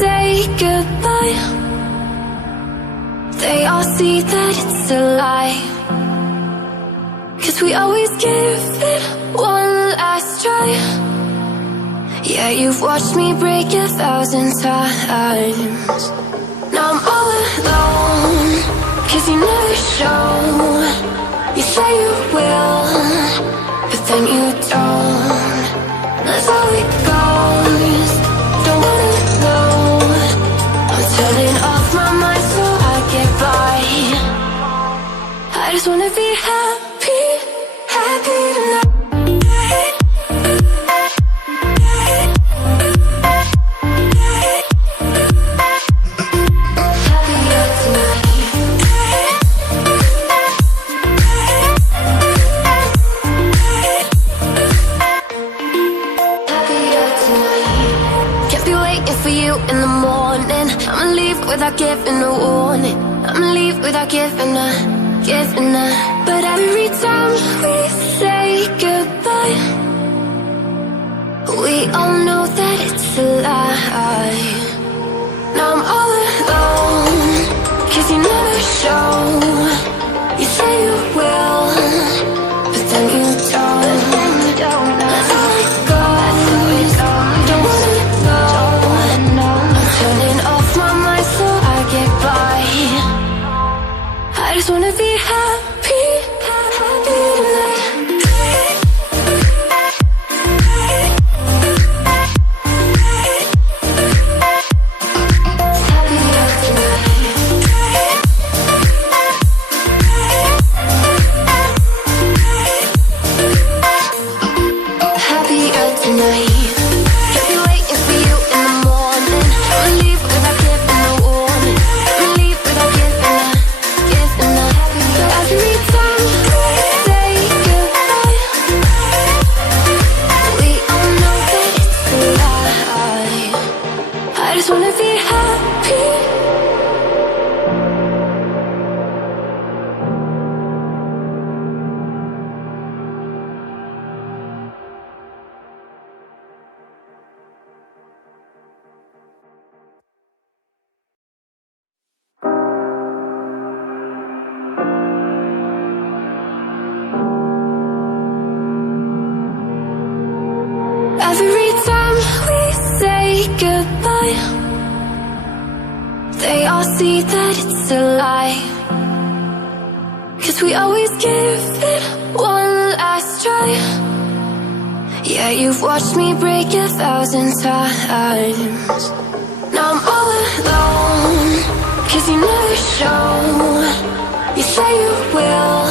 say goodbye, they all see that it's a lie. 'Cause we always give it one last try. Yeah, you've watched me break 1,000 times. Now I'm all alone, 'cause you never show. You say you will, but then you don't. That's how it goes. Don't wanna know. I'm turning off my mind so I get by. I just wanna be happy, happy tonight. Without giving a warning, I'ma leave without giving a. But every time we say goodbye, we all know that it's a lie. Now I'm all alone, 'cause you never show. You say you will, but then you don't. That's how it goes. Don't wanna know. I'm turning off my mind so I get by. I just wanna be happy, happy tonight. Every time we say goodbye, they all see that it's a lie. 'Cause we always give it one last try. Yeah, you've watched me break 1,000 times. Now I'm all alone, 'cause you never show. You say you will,